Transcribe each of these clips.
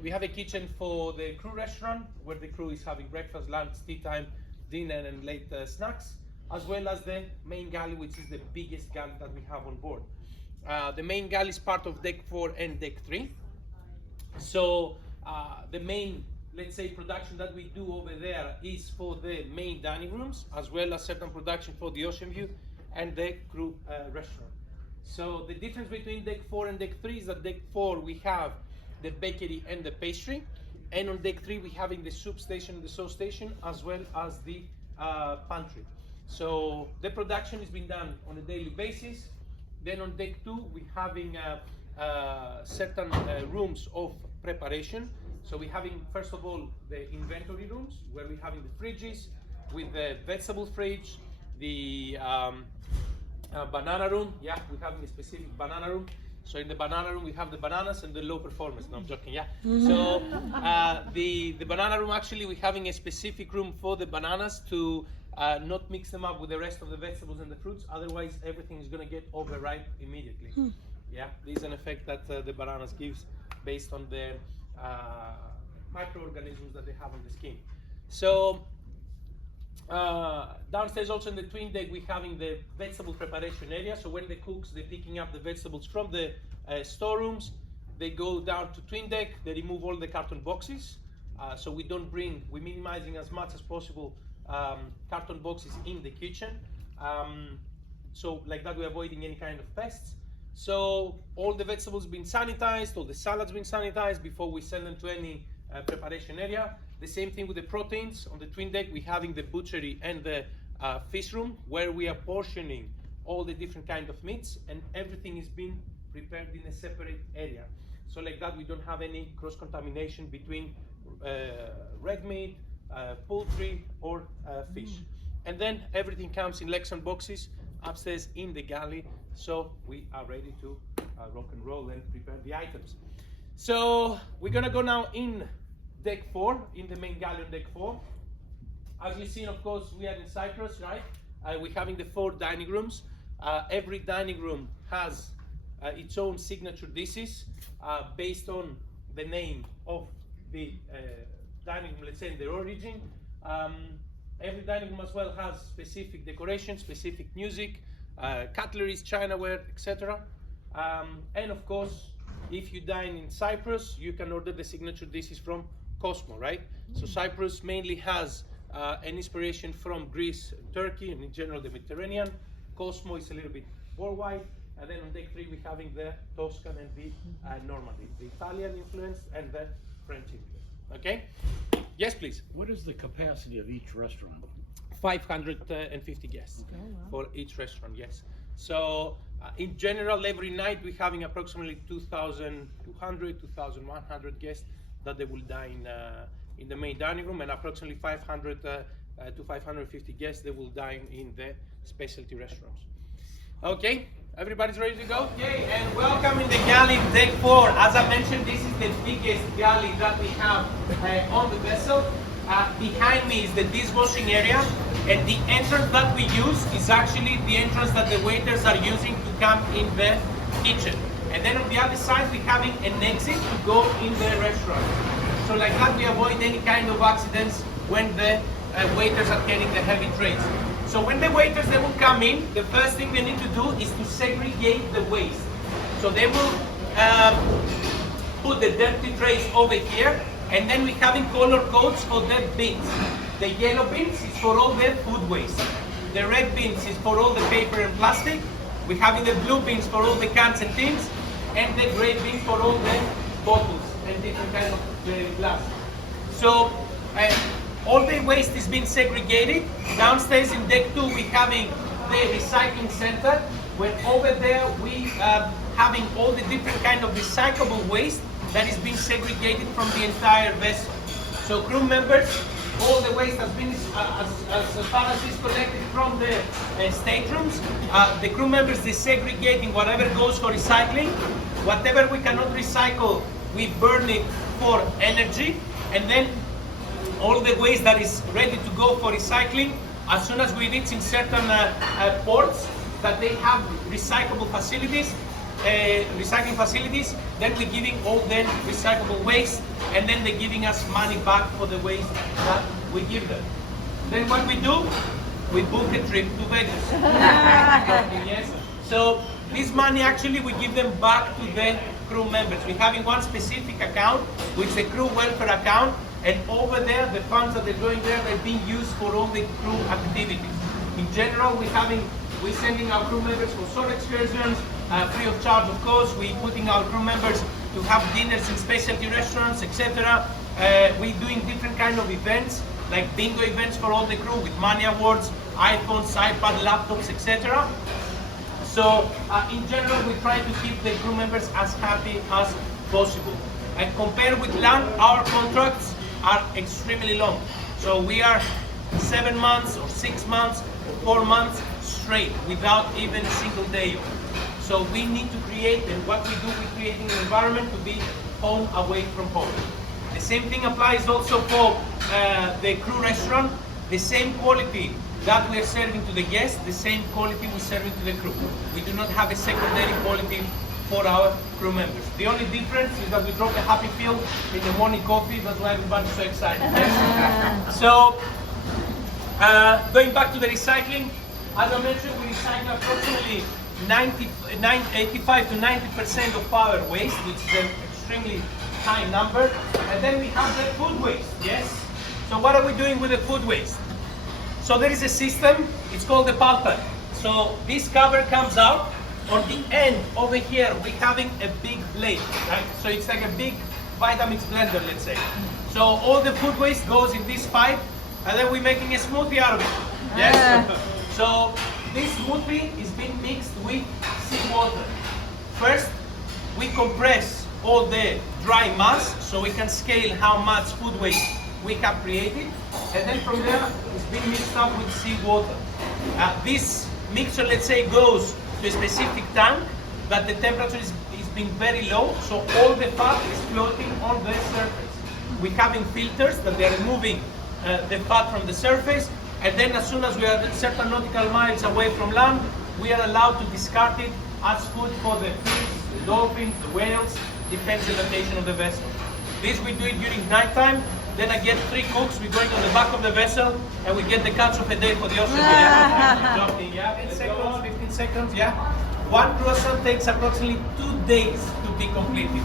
We have a kitchen for the crew restaurant, where the crew is having breakfast, lunch, tea time, dinner, and late snacks, as well as the main galley, which is the biggest galley that we have on board. The main galley is part of deck 4 and deck 3. So the main, let's say, production that we do over there is for the main dining rooms, as well as certain production for the ocean view and the crew restaurant. So the difference between deck 4 and deck 3 is that deck 4 we have the bakery and the pastry, and on deck 3 we having the soup station, the sauce station, as well as the pantry. So the production is being done on a daily basis. Then on deck 2 we're having certain rooms of preparation. So we're having, first of all, the inventory rooms, where we're having the fridges with the vegetable fridge, the banana room. Yeah, we're having a specific banana room. So in the banana room we have the bananas and the low performance. No, I'm joking. Yeah. So the banana room, actually we're having a specific room for the bananas to not mix them up with the rest of the vegetables and the fruits. Otherwise, everything is going to get overripe immediately. Yeah, this is an effect that the bananas gives based on the microorganisms that they have on the skin. So downstairs, also in the twin deck, we're having the vegetable preparation area. So when the cooks, they're picking up the vegetables from the storerooms, they go down to twin deck, they remove all the carton boxes. So we don't bring, we're minimizing as much as possible carton boxes in the kitchen. So like that, we're avoiding any kind of pests. So all the vegetables been sanitized, all the salads been sanitized before we send them to any preparation area. The same thing with the proteins. On the twin deck, we're having the butchery and the fish room, where we are portioning all the different kind of meats, and everything is being prepared in a separate area. So like that, we don't have any cross-contamination between red meat, poultry, or fish. And then everything comes in Lexan boxes upstairs in the galley, so we are ready to rock and roll and prepare the items. So we're gonna go now in deck 4, in the main galley on deck 4. As you've seen, of course, we are in Cyprus, right? We're having the 4 dining rooms. Every dining room has its own signature dishes based on the name of the dining room, let's say in their origin. Every dining room as well has specific decoration, specific music, cutleries, chinaware, etc. And of course, if you dine in Cyprus, you can order the signature dishes from Cosmo, right? So Cyprus mainly has an inspiration from Greece, Turkey, and in general the Mediterranean. Cosmo is a little bit worldwide. And then on deck 3, we're having the Toscan and the Normandy, the Italian influence and the French influence. Okay? Yes, please. What is the capacity of each restaurant? 550 guests for each restaurant, yes. So in general, every night we're having approximately 2,200, 2,100 guests that they will dine in the main dining room, and approximately 500 to 550 guests they will dine in the specialty restaurants. Okay, everybody's ready to go? Okay, and welcome in the galley deck 4. As I mentioned, this is the biggest galley that we have on the vessel. Behind me is the dishwashing area, and the entrance that we use is actually the entrance that the waiters are using to come in the kitchen. And then on the other side, we're having an exit to go in the restaurant. So like that, we avoid any kind of accidents when the waiters are carrying the heavy trays. So when the waiters, they will come in, the first thing they need to do is to segregate the waste. So they will put the dirty trays over here, and then we're having color codes for the bins. The yellow bins is for all the food waste. The red bins is for all the paper and plastic. We're having the blue bins for all the cans and tins, and the gray bins for all the bottles and different kind of glass. So all the waste is being segregated. Downstairs in deck 2, we're having the recycling center, where over there we are having all the different kind of recyclable waste that is being segregated from the entire vessel. So crew members, all the waste has been, as far as is collected from the staterooms, the crew members, they're segregating whatever goes for recycling. Whatever we cannot recycle, we burn it for energy, and then all the waste that is ready to go for recycling, as soon as we reach in certain ports that they have recyclable facilities, recycling facilities, then we're giving all them recyclable waste, and then they're giving us money back for the waste that we give them. Then what we do, we book a trip to Vegas. Yes. So this money actually we give them back to the crew members. We're having one specific account, which is a crew welfare account, and over there, the funds that they're going there, they're being used for all the crew activities. In general, we're sending our crew members for solar excursions, free of charge, of course. We're putting our crew members to have dinners in specialty restaurants, etc. We're doing different kind of events, like bingo events for all the crew with money awards, iPhones, iPad, laptops, etc. So in general, we try to keep the crew members as happy as possible. And compared with land, our contracts are extremely long. So we are 7 months or 6 months or 4 months straight without even a single day off. So we need to create, and what we do, we're creating an environment to be home away from home. The same thing applies also for the crew restaurant. The same quality that we are serving to the guests, the same quality we're serving to the crew. We do not have a secondary quality for our crew members. The only difference is that we drop a happy feel in the morning coffee. That's why everybody's so excited. Yes? So, going back to the recycling, as I mentioned, we recycle approximately 85 to 90% of our waste, which is an extremely high number. And then we have the food waste, yes? So what are we doing with the food waste? So there is a system, it's called the pulper. So this cover comes out. On the end over here, we're having a big blade, right? So it's like a big Vitamix blender, let's say. So all the food waste goes in this pipe, and then we're making a smoothie out of it. Yes? So this smoothie is being mixed with seawater. First, we compress all the dry mass so we can scale how much food waste we have created, and then from there it's being mixed up with seawater. This mixture, let's say, goes to a specific tank that the temperature is being very low, so all the fat is floating on the surface. We're having filters that they are removing the fat from the surface, and then as soon as we are certain nautical miles away from land, we are allowed to discard it as food for the fish, the dolphins, the whales, depends on the location of the vessel. This we do it during nighttime. Then I get 3 cooks, we're going on the back of the vessel, and we get the catch of a day for the ocean. Yeah? 10 seconds, 15 seconds, yeah? One croissant takes approximately 2 days to be completed.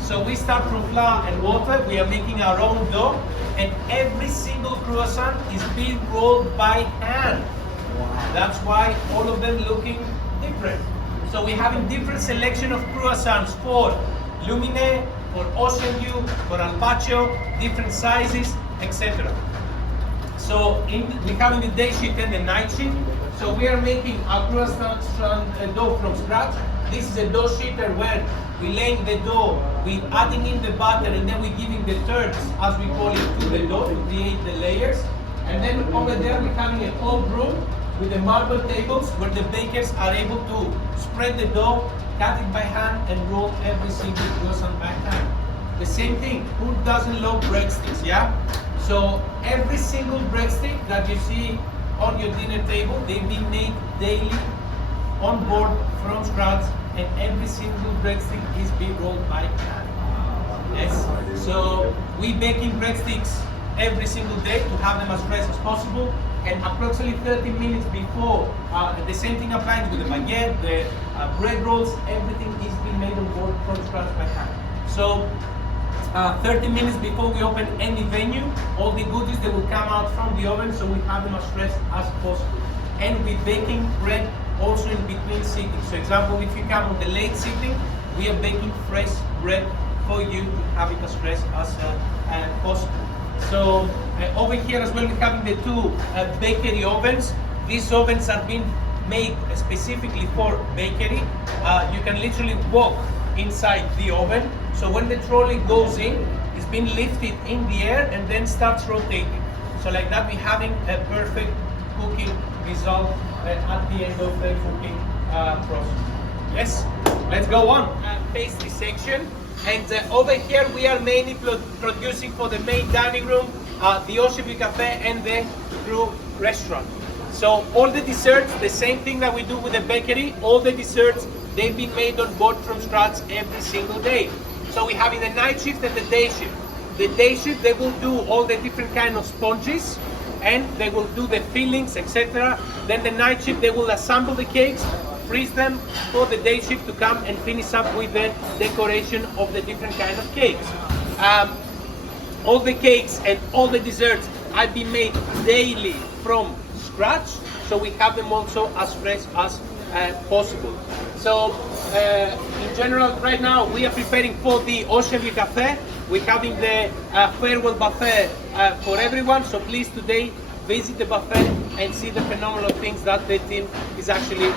So we start from flour and water, we are making our own dough, and every single croissant is being rolled by hand. That's why all of them looking different. So we're having different selection of croissants for Lumine, for Ocean View, for Alpaccio, different sizes, etc. So we're having the day shift and the night shift. So we are making our croissant dough from scratch. This is a dough sheeter where we're laying the dough, we're adding in the butter, and then we're giving the turds, as we call it, to the dough to create the layers. And then over there we're having a cold room with the marble tables where the bakers are able to spread the dough, cut it by hand, and roll every single croissant by hand. The same thing, who doesn't love breadsticks, yeah? So every single breadstick that you see on your dinner table, they've been made daily on board from scratch, and every single breadstick is being rolled by hand. Yes? So we baking breadsticks every single day to have them as fresh as possible, and approximately 30 minutes before, the same thing applies with the baguette, the bread rolls, everything is being made on board from scratch by hand. So 30 minutes before we open any venue, all the goodies that will come out from the oven, so we have them as fresh as possible. And we're baking bread also in between seating. So example, if you come on the late seating, we are baking fresh bread for you to have it as fresh as possible. So over here as well, we're having the 2 bakery ovens. These ovens are being made specifically for bakery. You can literally walk inside the oven. So when the trolley goes in, it's been lifted in the air and then starts rotating. So like that, we're having a perfect cooking result at the end of the cooking process. Yes, let's go on. Pastry section. And over here, we are mainly producing for the main dining room, the Ocean View Cafe, and the crew restaurant. So all the desserts, the same thing that we do with the bakery, all the desserts they've been made on board from scratch every single day. So we have in the night shift and the day shift. The day shift, they will do all the different kind of sponges, and they will do the fillings, etc. Then the night shift, they will assemble the cakes, freeze them for the day shift to come and finish up with the decoration of the different kind of cakes. All the cakes and all the desserts have been made daily from scratch, so we have them also as fresh as possible. So in general, right now we are preparing for the Ocean View Cafe. We're having the farewell buffet for everyone, so please today visit the buffet and see the phenomenal things that the team is actually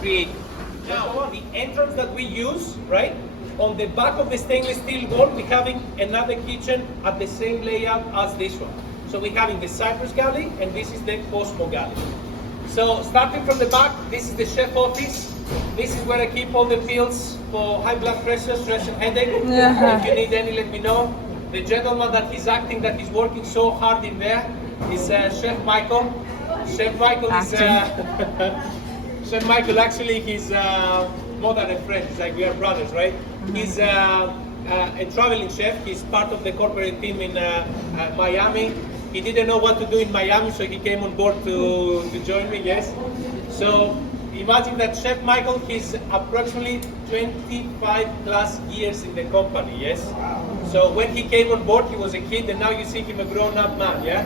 creating. Now, the entrance that we use, right, on the back of the stainless steel wall, we're having another kitchen at the same layout as this one. So we're having the Cypress Galley, and this is the Cosmo Galley. So starting from the back, this is the chef office. This is where I keep all the pills for high blood pressure, stress and headache. If you need any, let me know. The gentleman that is acting, that is working so hard in there, is Chef Michael. Chef Michael is Chef Michael. Actually, he's more than a friend. It's like we are brothers, right? He's a traveling chef. He's part of the corporate team in Miami. He didn't know what to do in Miami, so he came on board to join me. Yes. So imagine that Chef Michael, he's approximately 25 plus years in the company. Yes. So when he came on board, he was a kid, and now you see him a grown-up man. Yeah.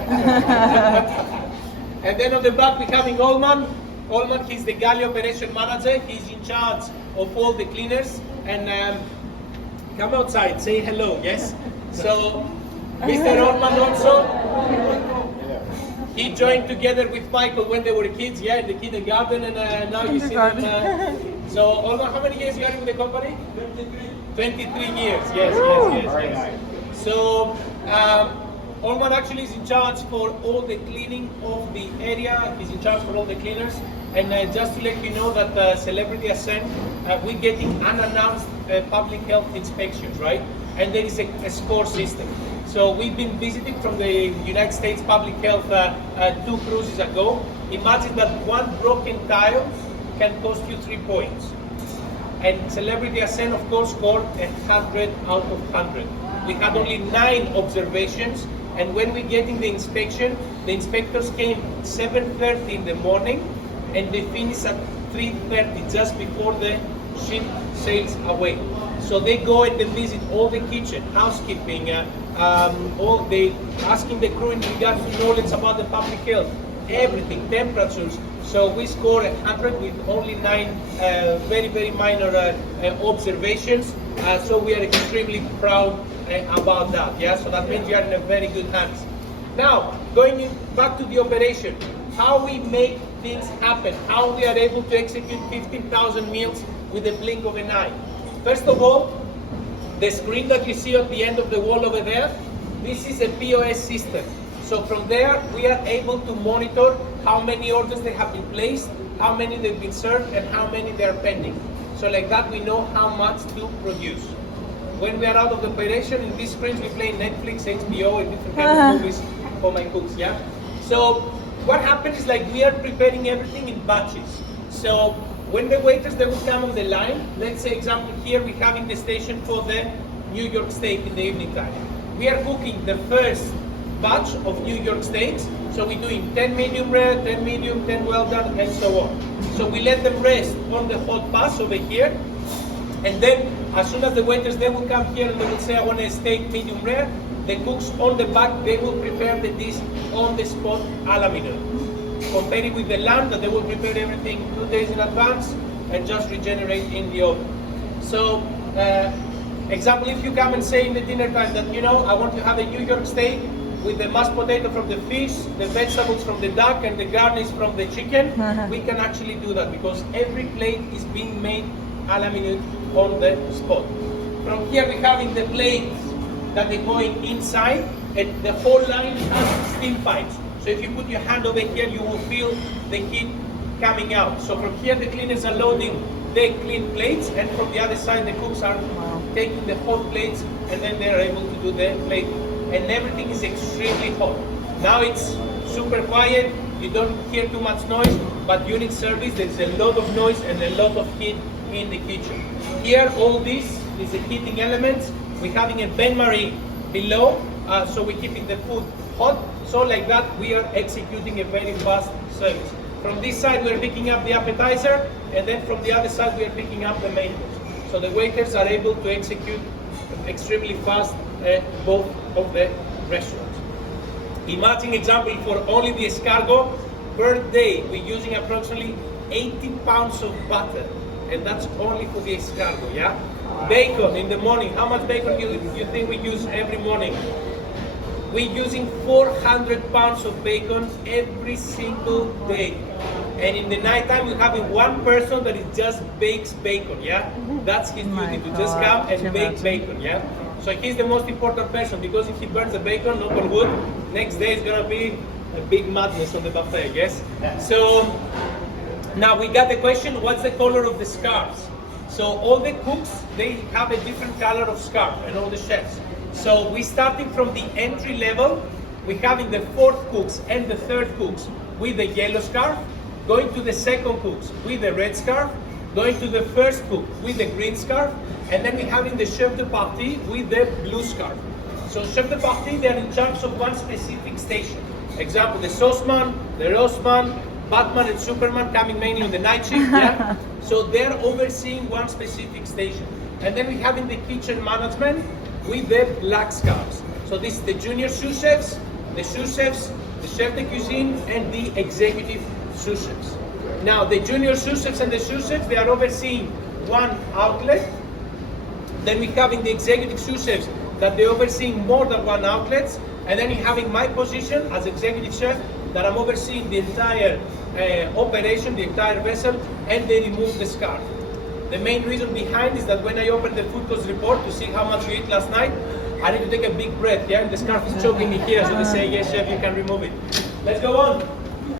And then on the back, we're having Allman. Allman, he's the Galley operation manager. He's in charge of all the cleaners. And come outside, say hello. Yes. So Mr. Allman also, he joined together with Michael when they were kids, yeah, in the kindergarten, and now you see them. So, Allman, how many years you are with the company? 23 years, yes. So, Allman actually is in charge for all the cleaning of the area. He's in charge for all the cleaners. And just to let you know that Celebrity Ascent, we're getting unannounced public health inspections, right? And there is a score system. So we've been visited from the United States Public Health 2 cruises ago. Imagine that one broken tile can cost you 3 points. And Celebrity Ascent, of course, scored 100 out of 100. We had only 9 observations, and when we're getting the inspection, the inspectors came 7:30 in the morning, and they finished at 3:30, just before the ship sails away. So they go and they visit all the kitchen, housekeeping, all they asking the crew in regards to knowledge about the public health, everything, temperatures. So we score 100 with only 9 very, very minor observations. So we are extremely proud about that. Yeah, so that means we are in a very good hands. Now, going back to the operation, how we make things happen, how we are able to execute 15,000 meals with a blink of an eye. First of all, the screen that you see at the end of the wall over there, this is a POS system. So from there, we are able to monitor how many orders they have been placed, how many they've been served, and how many they are pending. So like that, we know how much to produce. When we are out of the operation, in these screens, we play Netflix, HBO, and different kinds of movies for my cooks, yeah? So what happens is, like, we are preparing everything in batches. So when the waiters, they will come on the line, let's say example here, we're having the station for the New York steak in the evening time. We are cooking the first batch of New York steaks, so we're doing 10 medium rare, 10 medium, 10 well done, and so on. So we let them rest on the hot pass over here, and then as soon as the waiters, they will come here and they will say, I want a steak medium rare, the cooks on the back, they will prepare the dish on the spot a la minute. Compare it with the lamb, that they will prepare everything 2 days in advance and just regenerate in the oven. So, example, if you come and say in the dinner time that, you know, I want to have a New York steak with the mashed potato from the fish, the vegetables from the duck, and the garnish from the chicken, we can actually do that because every plate is being made a la minute on the spot. From here, we're having the plates that are going inside, and the whole line has steam pipes. So if you put your hand over here, you will feel the heat coming out. So from here, the cleaners are loading the clean plates, and from the other side, the cooks are taking the hot plates, and then they are able to do the plate. And everything is extremely hot. Now it's super quiet, you don't hear too much noise, but during service, there's a lot of noise and a lot of heat in the kitchen. Here, all this is the heating elements. We're having a bain-marie below, so we're keeping the food hot. So like that, we are executing a very fast service. From this side, we're picking up the appetizer, and then from the other side, we are picking up the main course. So the waiters are able to execute extremely fast both of the restaurants. Imagine example for only the escargot, per day we're using approximately 80 pounds of butter, and that's only for the escargot, yeah? Bacon in the morning, how much bacon you think we use every morning? We're using 400 pounds of bacon every single day. And in the night time, we're having one person that just bakes bacon, yeah? That's his duty, to just come and bake bacon, yeah? So he's the most important person, because if he burns the bacon, knock on wood, next day is gonna be a big madness on the buffet, yes? So now we got the question, what's the color of the scarves? So all the cooks, they have a different color of scarf, and all the chefs. So we're starting from the entry level, we're having the 4th cooks and the 3rd cooks with the yellow scarf, going to the 2nd cooks with the red scarf, going to the 1st cook with the green scarf, and then we're having the chef de partie with the blue scarf. So chef de partie, they're in charge of one specific station. Example, the sauceman, the roastman, Batman and Superman coming mainly on the night shift, yeah? So they're overseeing one specific station. And then we're having the kitchen management with the black scarves. So this is the junior sous chefs, the sous chefs, the chef de cuisine, and the executive sous chefs. Now the junior sous chefs and the sous chefs, they are overseeing one outlet. Then we're having the executive sous chefs that they're overseeing more than one outlets. And then we're having my position as executive chef that I'm overseeing the entire operation, the entire vessel, and they remove the scarf. The main reason behind is that when I open the food cost report to see how much we ate last night, I need to take a big breath, yeah? And the scarf is choking me here, so they say, yes, chef, you can remove it. Let's go on.